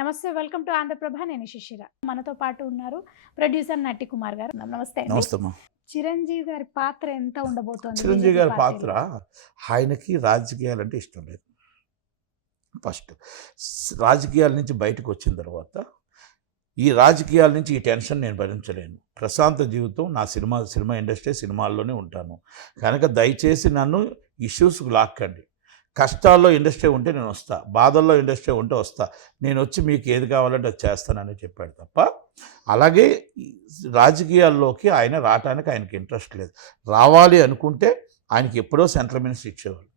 నమస్తే, welcome to Andhraprabha. నేను శిశిర. మనతో పాటు ఉన్నారు ప్రొడ్యూసర్ నట్టి కుమార్ గారు. నమస్తే అండి. నమస్తే అమ్మా. చిరంజీవి గారి పాత్ర ఎంత ఉండబోతోంది? చిరంజీవి బీజేపీ గారి పార్టీలో పాత్ర ఆయనకి రాజకీయాలంటే ఇష్టం లేదు. ఫస్ట్ రాజకీయాల నుంచి బయటకు వచ్చిన తర్వాత ఈ రాజకీయాల నుంచి ఈ టెన్షన్ నేను భరించలేను. ప్రశాంత జీవితం నా సినిమా ఇండస్ట్రీ, సినిమాల్లోనే ఉంటాను. కనుక దయచేసి నన్ను ఇష్యూస్కి లాక్కండి. కష్టాల్లో ఇండస్ట్రీ ఉంటే నేను వస్తా, బాధల్లో ఇండస్ట్రీ ఉంటే వస్తా. నేను వచ్చి మీకు ఏది కావాలంటే అది చేస్తానని చెప్పాడు తప్ప, అలాగే రాజకీయాల్లోకి ఆయన రావటానికి ఆయనకి ఇంట్రెస్ట్ లేదు. రావాలి అనుకుంటే ఆయనకి ఎప్పుడో సెంట్రల్ మినిస్టర్ ఇచ్చేవారు,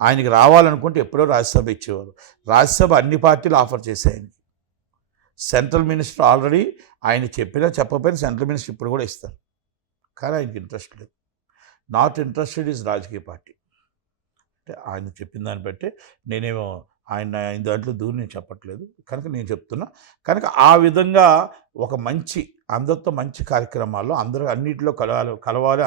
ఆయనకి రావాలనుకుంటే ఎప్పుడో రాజ్యసభ ఇచ్చేవారు. రాజ్యసభ అన్ని పార్టీలు ఆఫర్ చేశాయి ఆయనకి. సెంట్రల్ మినిస్టర్ ఆల్రెడీ ఆయన చెప్పకపోయినా సెంట్రల్ మినిస్టర్ ఇప్పుడు కూడా ఇస్తారు. కానీ ఆయనకి ఇంట్రెస్ట్ లేదు. నాట్ ఇంట్రెస్టెడ్ ఈజ్ రాజకీయ పార్టీ. అంటే ఆయన చెప్పిన దాన్ని బట్టి నేనేమో ఆయన దాంట్లో దూరం నేను చెప్పట్లేదు, కనుక నేను చెప్తున్నా. కనుక ఆ విధంగా ఒక మంచి అందరితో మంచి కార్యక్రమాల్లో అందరూ అన్నింటిలో కలవాలి,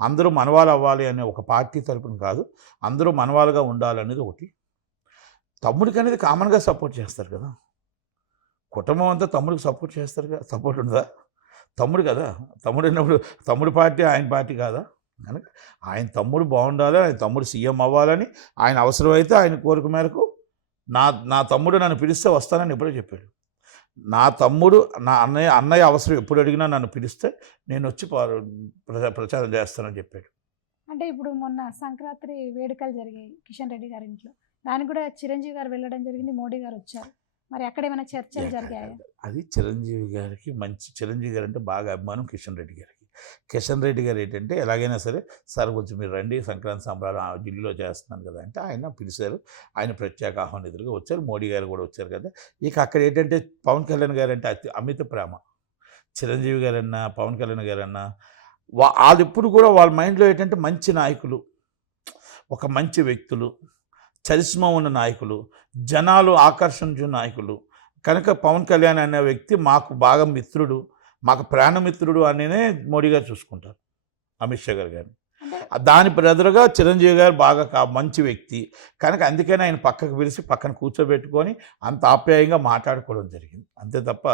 అందరూ మనవాళ్ళు అవ్వాలి అనే ఒక పార్టీ తరపున కాదు, అందరూ మనవాళ్ళుగా ఉండాలనేది ఒకటి. తమ్ముడికి అనేది కామన్గా సపోర్ట్ చేస్తారు కదా, కుటుంబం అంతా తమ్ముడికి సపోర్ట్ చేస్తారు కదా. సపోర్ట్ ఉండదా? తమ్ముడు కదా, తమ్ముడు ఉన్నప్పుడు తమ్ముడి పార్టీ ఆయన పార్టీ కాదా? కనుక ఆయన తమ్ముడు బాగుండాలి, ఆయన తమ్ముడు సీఎం అవ్వాలని ఆయన అవసరమైతే ఆయన కోరిక మేరకు నా తమ్ముడు నన్ను పిలిస్తే వస్తానని ఎప్పుడో చెప్పాడు. నా తమ్ముడు నా అన్నయ్య అవసరం ఎప్పుడు అడిగినా నన్ను పిలిస్తే నేను వచ్చి ప్రచారం చేస్తానని చెప్పాడు. అంటే ఇప్పుడు మొన్న సంక్రాంతి వేడుకలు జరిగాయి కిషన్ రెడ్డి గారి ఇంట్లో, దానికి కూడా చిరంజీవి గారు వెళ్ళడం జరిగింది, మోడీ గారు వచ్చారు. మరి అక్కడ ఏమైనా చర్చలు జరిగాయి? అది చిరంజీవి గారికి చిరంజీవి గారు అంటే బాగా అభిమానం కిషన్ రెడ్డి గారికి. కిషన్ రెడ్డి గారు ఏంటంటే ఎలాగైనా సరే, సార్ కొంచెం మీరు రండి, సంక్రాంతి సంబరాలు ఢిల్లీలో చేస్తున్నాను కదా అంటే ఆయన పిలిచారు. ఆయన ప్రత్యేక ఆహ్వానితులుగా వచ్చారు. మోడీ గారు కూడా వచ్చారు కదా. ఇక అక్కడ ఏంటంటే పవన్ కళ్యాణ్ గారు అంటే అమిత ప్రేమ. చిరంజీవి గారన్నా పవన్ కళ్యాణ్ గారన్నా వాళ్ళు ఎప్పుడు కూడా వాళ్ళ మైండ్లో ఏంటంటే మంచి నాయకులు, ఒక మంచి వ్యక్తులు, చరిస్మా ఉన్న నాయకులు, జనాలు ఆకర్షించే నాయకులు. కనుక పవన్ కళ్యాణ్ అనే వ్యక్తి మాకు బాగా మిత్రుడు, మాకు ప్రాణమిత్రుడు అనేనే మోడీ గారు చూసుకుంటారు, అమిత్ షా గారు కానీ. దాని బ్రదర్గా చిరంజీవి గారు బాగా మంచి వ్యక్తి. కనుక అందుకని ఆయన పక్కకు పిలిచి పక్కన కూర్చోబెట్టుకొని అంత ఆప్యాయంగా మాట్లాడుకోవడం జరిగింది. అంతే తప్ప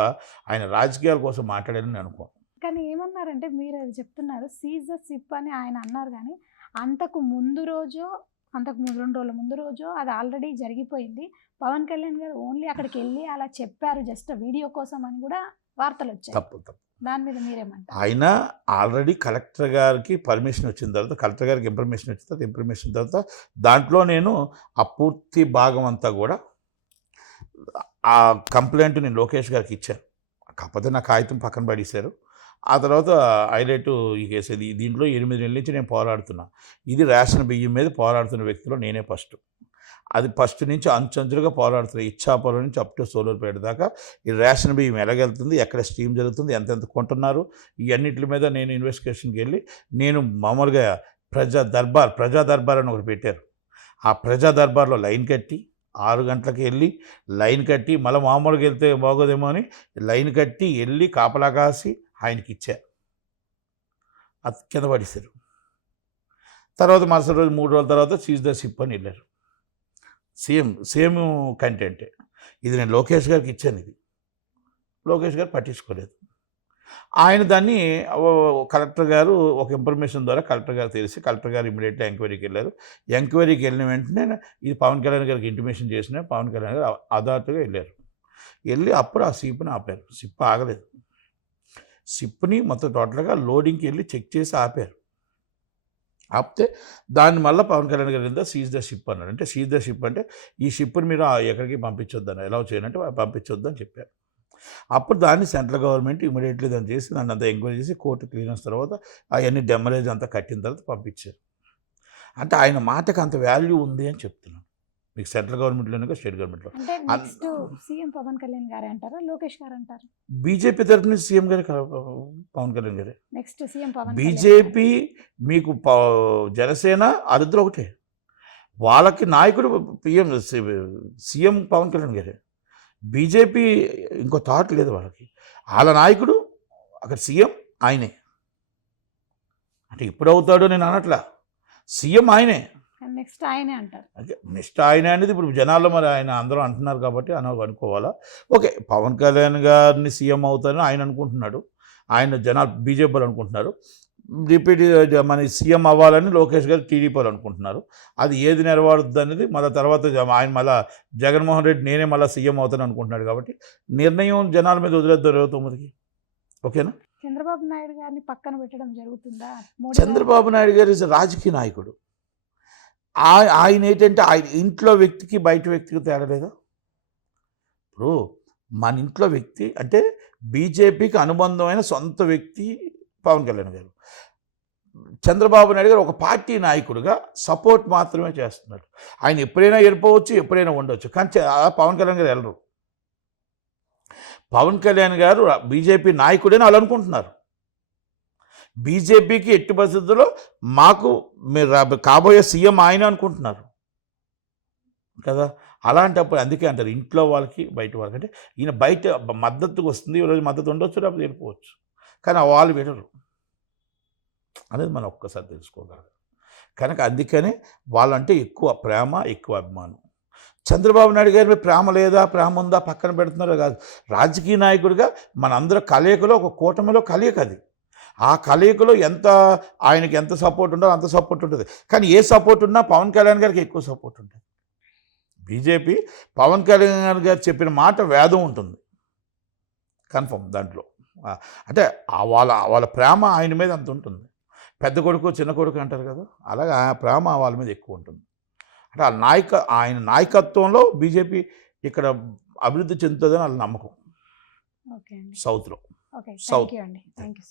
ఆయన రాజకీయాల కోసం మాట్లాడాలని అనుకో. కానీ ఏమన్నారంటే, మీరు అది చెప్తున్నారు సీజ్ ద సిప్ అని ఆయన అన్నారు, కానీ అంతకు ముందు రోజు, అంతకు 2 రోజుల ముందు రోజు అది ఆల్రెడీ జరిగిపోయింది. పవన్ కళ్యాణ్ గారు ఓన్లీ అక్కడికి వెళ్ళి అలా చెప్పారు జస్ట్ వీడియో కోసం అని కూడా వార్తలు వచ్చాయి. తప్పు. దాని మీద మీరేమంటారు? ఆయన ఆల్రెడీ కలెక్టర్ గారికి పర్మిషన్ వచ్చిన తర్వాత, కలెక్టర్ గారికి ఇన్ఫర్మేషన్ వచ్చిన తర్వాత, ఇన్ఫర్మేషన్ తర్వాత దాంట్లో నేను ఆ పూర్తి భాగం అంతా కూడా ఆ కంప్లైంట్ నేను లోకేష్ గారికి ఇచ్చాను. కాకపోతే నా కాగితం పక్కన పడేశారు. ఆ తర్వాత హైలైట్ ఈ కేసు దీంట్లో 8 నెలల నుంచి నేను పోరాడుతున్నా. ఇది రేషన్ బియ్యం మీద పోరాడుతున్న వ్యక్తిలో నేనే ఫస్ట్. అది ఫస్ట్ నుంచి అంచెంచులుగా పోరాడుతున్నాయి. ఇచ్చాపురం నుంచి అప్ టు సోలూరుపేట దాకా ఈ రేషన్ బియ్యం ఎలాగెళ్తుంది, ఎక్కడ స్కీమ్ జరుగుతుంది, ఎంతెంత కొంటున్నారు, ఇవన్నిటి మీద నేను ఇన్వెస్టిగేషన్కి వెళ్ళి నేను మామూలుగా ప్రజా దర్బార్ అని ఒకటి పెట్టారు. ఆ ప్రజా దర్బార్లో లైన్ కట్టి 6 గంటలకు వెళ్ళి లైన్ కట్టి, మళ్ళీ మామూలుగా వెళ్తే బాగోదేమో అని లైన్ కట్టి వెళ్ళి కాపలా కాసి ఆయనకి ఇచ్చా. అది కింద పడేశారు. తర్వాత మరుసటి రోజు 3 రోజుల తర్వాత సీజ్ ద సిప్ అని వెళ్ళారు. సేమ్ కంటెంటే. ఇది నేను లోకేష్ గారికి ఇచ్చాను. ఇది లోకేష్ గారు పట్టించుకోలేదు. ఆయన దాన్ని కలెక్టర్ గారు ఒక ఇన్ఫర్మేషన్ ద్వారా కలెక్టర్ గారు తెలిసి కలెక్టర్ గారు ఇమీడియట్గా ఎంక్వైరీకి వెళ్ళారు. ఎంక్వైరీకి వెళ్ళిన వెంటనే ఇది పవన్ కళ్యాణ్ గారికి ఇంటిమేషన్ చేసిన పవన్ కళ్యాణ్ గారు అథారిటీగా వెళ్ళారు. వెళ్ళి అప్పుడు ఆ సిప్ని ఆపారు. సిప్ ఆగలేదు. సిప్ని మొత్తం టోటల్గా లోడింగ్కి వెళ్ళి చెక్ చేసి ఆపారు. ఆపితే దాన్ని మళ్ళీ పవన్ కళ్యాణ్ గారి కింద సీజ్ ద షిప్ అన్నాడు. అంటే సీజ్ ద షిప్ అంటే ఈ షిప్ని మీరు ఎక్కడికి పంపించొద్దని, ఎలా చేయాలంటే పంపించొద్దని చెప్పారు. అప్పుడు దాన్ని సెంట్రల్ గవర్నమెంట్ ఇమీడియట్లీ దాన్ని చేసి దాన్ని అంతా ఎంక్వైరీ చేసి కోర్టు క్లియరెన్స్ తర్వాత అవన్నీ డెమరేజ్ అంతా కట్టిన తర్వాత పంపించారు. అంటే ఆయన మాటకు అంత వాల్యూ ఉంది అని చెప్తున్నాను మీకు, సెంట్రల్ గవర్నమెంట్లోనే స్టేట్ గవర్నమెంట్లో. నెక్స్ట్ సీఎం పవన్ కళ్యాణ్ గారు అంటారా, లోకేష్ గారు అంటారు? బీజేపీ తరఫు నుంచి సీఎం గారు పవన్ కళ్యాణ్ గారే. నెక్స్ట్ సీఎం పవన్ బీజేపీ మీకు జనసేన అరిద్దరు ఒకటే. వాళ్ళకి నాయకుడు సీఎం పవన్ కళ్యాణ్ గారే. బీజేపీ ఇంకో థాట్ లేదు వాళ్ళకి. వాళ్ళ నాయకుడు అక్కడ సీఎం ఆయనే. అంటే ఇప్పుడు అవుతాడో నేను అనట్లా, సీఎం ఆయనే. నెక్స్ట్ ఆయనే అంటారు. అంటే నెక్స్ట్ ఆయన అనేది ఇప్పుడు జనాల్లో మరి ఆయన అందరూ అంటున్నారు కాబట్టి అనుకోవాలా. ఓకే, పవన్ కళ్యాణ్ గారిని సీఎం అవుతారని ఆయన అనుకుంటున్నాడు, ఆయన జనాలు బీజేపీ వాళ్ళు అనుకుంటున్నారు. రిపీట్ మన సీఎం అవ్వాలని లోకేష్ గారు టీడీపీ వాళ్ళు అనుకుంటున్నారు. అది ఏది నెరవేరుద్ది అనేది మళ్ళీ తర్వాత ఆయన మళ్ళీ జగన్మోహన్ రెడ్డి నేనే మళ్ళీ సీఎం అవుతాను అనుకుంటున్నాడు. కాబట్టి నిర్ణయం జనాల మీద వదిలేద్దాం 29కి. ఓకేనా? చంద్రబాబు నాయుడు గారిని పక్కన పెట్టడం జరుగుతుందా? చంద్రబాబు నాయుడు గారు ఇస్ రాజకీయ నాయకుడు. ఆయన ఏంటంటే ఆయన ఇంట్లో వ్యక్తికి బయట వ్యక్తికి తేడా లేదా? ఇప్పుడు మన ఇంట్లో వ్యక్తి అంటే బీజేపీకి అనుబంధమైన సొంత వ్యక్తి పవన్ కళ్యాణ్ గారు. చంద్రబాబు నాయుడు గారు ఒక పార్టీ నాయకుడిగా సపోర్ట్ మాత్రమే చేస్తున్నాడు. ఆయన ఎప్పుడైనా వెళ్ళిపోవచ్చు, ఎప్పుడైనా ఉండవచ్చు. కానీ పవన్ కళ్యాణ్ గారు వెళ్ళరు. పవన్ కళ్యాణ్ గారు బీజేపీ నాయకుడని వాళ్ళు అనుకుంటున్నారు. బీజేపీకి ఎట్టి పరిస్థితుల్లో మాకు మీరు కాబోయే సీఎం ఆయన అనుకుంటున్నారు కదా. అలాంటప్పుడు అందుకే అంటారు ఇంట్లో వాళ్ళకి బయట వాళ్ళకి. అంటే ఈయన బయట మద్దతుకు వస్తుంది, ఈరోజు మద్దతు ఉండొచ్చు, లేకపోతే వెళ్ళిపోవచ్చు. కానీ వాళ్ళు వినరు అనేది మనం ఒక్కసారి తెలుసుకోగలరు. కనుక అందుకనే వాళ్ళంటే ఎక్కువ ప్రేమ, ఎక్కువ అభిమానం. చంద్రబాబు నాయుడు గారి మీద ప్రేమ లేదా, ప్రేమ ఉందా పక్కన పెడుతున్నారో కాదు. రాజకీయ నాయకుడిగా మనందరూ కలయికలో ఒక కూటమిలో కలయిక అది. ఆ కలయికలో ఆయనకి ఎంత సపోర్ట్ ఉందో అంత సపోర్ట్ ఉంటుంది. కానీ ఏ సపోర్ట్ ఉన్నా పవన్ కళ్యాణ్ గారికి ఎక్కువ సపోర్ట్ ఉంటుంది. బీజేపీ పవన్ కళ్యాణ్ గారు చెప్పిన మాట వేదం ఉంటుంది కన్ఫర్మ్ దాంట్లో. అంటే వాళ్ళ ప్రేమ ఆయన మీద అంత ఉంటుంది. పెద్ద కొడుకు చిన్న కొడుకు అంటారు కదా, అలాగే ఆ ప్రేమ వాళ్ళ మీద ఎక్కువ ఉంటుంది. అంటే ఆయన నాయకత్వంలో బీజేపీ ఇక్కడ అభివృద్ధి చెందుతుందని వాళ్ళ నమ్మకం. ఓకే అండి. సౌత్లో. ఓకే, థ్యాంక్ యూ అండి. Thank you.